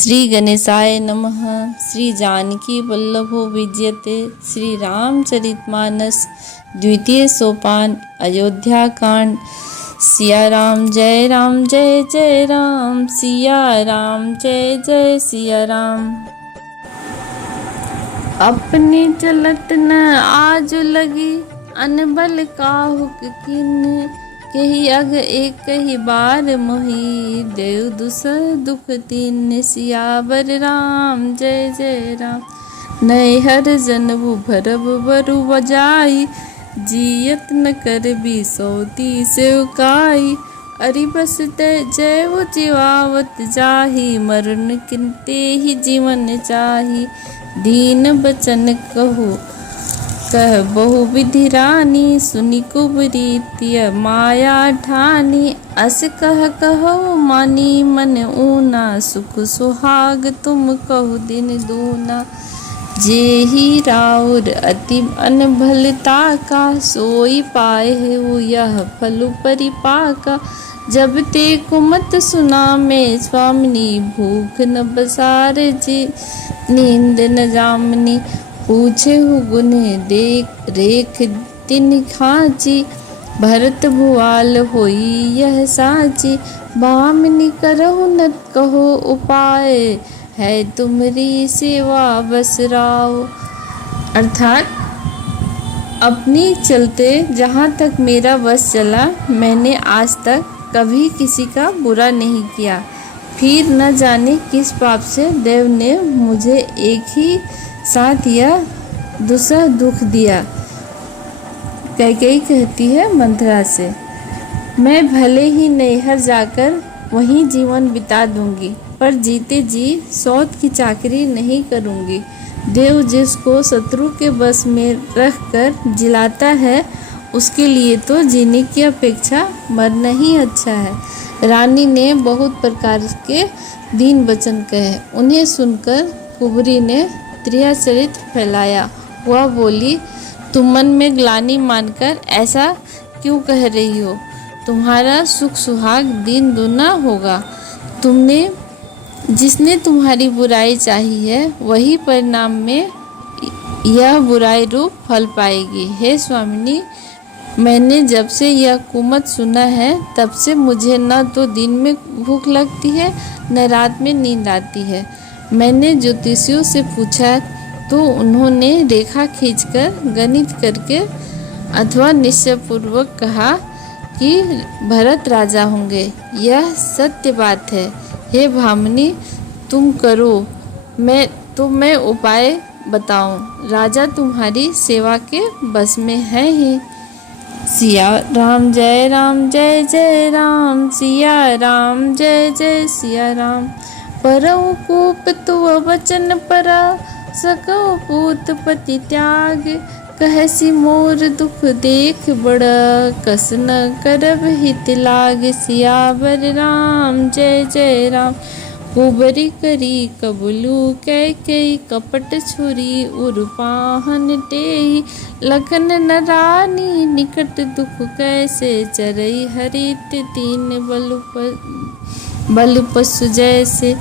श्री गणेशाय नमः। श्री जानकी वल्लभो विजयते। श्री रामचरितमानस द्वितीय सोपान अयोध्या कांड। सिया राम जय राम, सिया राम जय जय सिया राम। अपने चलत न आज लगी, अनबल काहुक किन। कही अग एक कही बार मोही, देव दुसर दुख तीन। सियावर राम जय जय राम। नए हर जनबु भरब बरु बजाई, जियत न कर भी सौती सेवकाई। अरि बस ते जय जीवावत जाही, मरण किनते ही जीवन चाही। दीन बचन कहु कह बहु विधि रानी, सुनि कुबरी तिय माया ठानी। अस कह कहो मानी मन ऊना, सुख सुहाग तुम कहु दिन दूना। जेहि राउर अति अनभलता का, सोई पाए हो यह फलु परिपाका। जब ते कुमत सुना में स्वामिनी, भूख न बसार जी नींद न जामनी। पूछे हु गुने देख रेख तिन खाची, भरत भुआल होई यह साची। बामनी करहु न कहो उपाय, है तुमरी सेवा बस राव। अर्थात अपनी चलते जहाँ तक मेरा बस चला, मैंने आज तक कभी किसी का बुरा नहीं किया। फिर न जाने किस पाप से देव ने मुझे एक ही साथ यह दूसरा दुख दिया। कैकेयी कहती है मंथरा से, मैं भले ही नैहर जाकर वहीं जीवन बिता दूंगी, पर जीते जी सौत की चाकरी नहीं करूंगी। देव जिसको शत्रु के बस में रखकर जिलाता है, उसके लिए तो जीने की अपेक्षा मरना ही अच्छा है। रानी ने बहुत प्रकार के दीन वचन कहे। उन्हें सुनकर कुबरी ने त्रियाचरित फैलाया। वह बोली, तुम मन में ग्लानि मानकर ऐसा क्यों कह रही हो? तुम्हारा सुख सुहाग दिन दुना होगा। जिसने तुम्हारी बुराई चाही है, वही परिणाम में यह बुराई रूप फल पाएगी। हे स्वामिनी, मैंने जब से यह कुमत सुना है, तब से मुझे न तो दिन में भूख लगती है, न रात में नींद आती है। मैंने ज्योतिषियों से पूछा तो उन्होंने रेखा खींचकर गणित करके अथवा निश्चय पूर्वक कहा कि भरत राजा होंगे। यह सत्य बात है। हे भामिनी, तुम करो, मैं उपाय बताऊं। राजा तुम्हारी सेवा के बस में है ही। सिया राम जय जय राम, सिया राम जय जय सिया राम। परऊ कूप तुव वचन परा, सकौ पूत पति त्याग। कहसी मोर दुख देख बड़ा, कस न करब हित लाग। सियावर राम जय जय राम। कुबरी करी कबुलू कैकेयी, कपट छुरी उरुपाहन टेही। लखन न रानी निकट दुख कैसे, चरई हरित तीन बल पशु जैसे।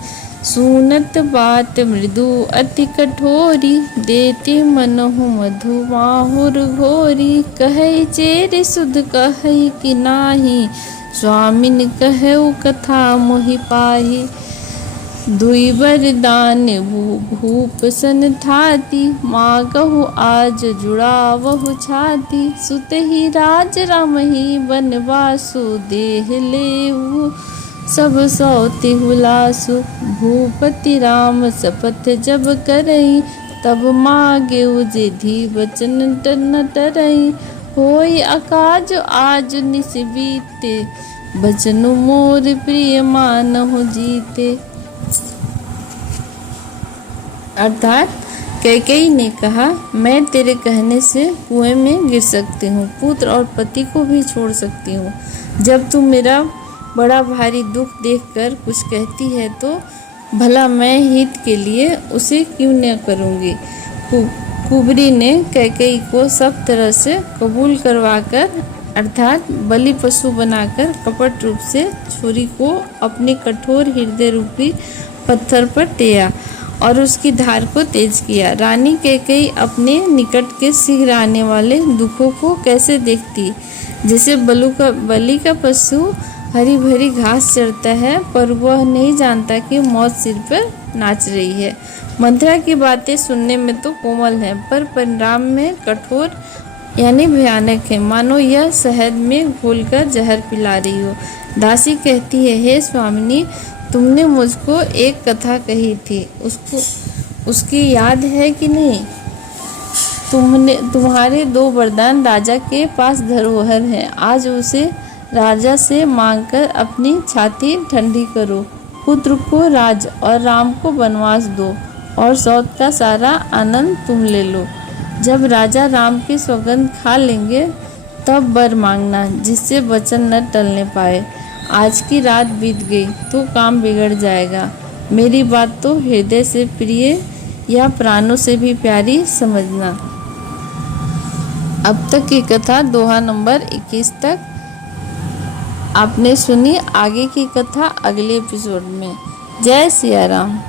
सुनत बात मृदु अति कठोरी, देती मनहु मधु माहुर घोरी। कहई चेर सुध कहई कि नाही, स्वामिन कहऊ कथा मोहि पाही। दुई बरदान भूप सन थाती, मांगहु आज जुड़ावहु छाती। सुत ही राज रामहि बनवासु, देह लेहु सब सौति हुलासु। भूपति राम शपथ जब करई, तब मांगे उजेधि वचन न टरई। होई अकाज आज निस बीते, बचनु मोर प्रिय मानहु जीते। अर्थात कैकेयी ने कहा, मैं तेरे कहने से कुएं में गिर सकती हूँ, पुत्र और पति को भी छोड़ सकती हूँ। जब तू मेरा बड़ा भारी दुख देखकर कुछ कहती है, तो भला मैं हित के लिए उसे क्यों न करूँगी। कुबरी ने कैकेयी को सब तरह से कबूल करवाकर, अर्थात बलि पशु बनाकर, कपट रूप से छुरी को अपने कठोर हृदय रूपी पत्थर पर टेया और उसकी धार को तेज किया। रानी कैकेयी अपने निकट के शीघ्र आने वाले दुखों को कैसे देखती, जैसे बलि का पशु हरी भरी घास चरता है, पर वह नहीं जानता कि मौत सिर पर नाच रही है। मंथरा की बातें सुनने में तो कोमल है, पर परिणाम में कठोर यानी भयानक है, मानो यह शहद में घोलकर जहर पिला रही हो। दासी कहती है, हे स्वामिनी, तुमने मुझको एक कथा कही थी, उसकी याद है कि नहीं? तुम्हारे 2 वरदान राजा के पास धरोहर हैं, आज उसे राजा से मांगकर अपनी छाती ठंडी करो। पुत्र को राज और राम को वनवास दो और सौत का सारा आनंद तुम ले लो। जब राजा राम की सौगंध खा लेंगे तब वर मांगना, जिससे वचन न टलने पाए। आज की रात बीत गई तो काम बिगड़ जाएगा। मेरी बात तो हृदय से प्रिय या प्राणों से भी प्यारी समझना। अब तक की कथा दोहा नंबर 21 तक आपने सुनी। आगे की कथा अगले एपिसोड में। जय सिया राम।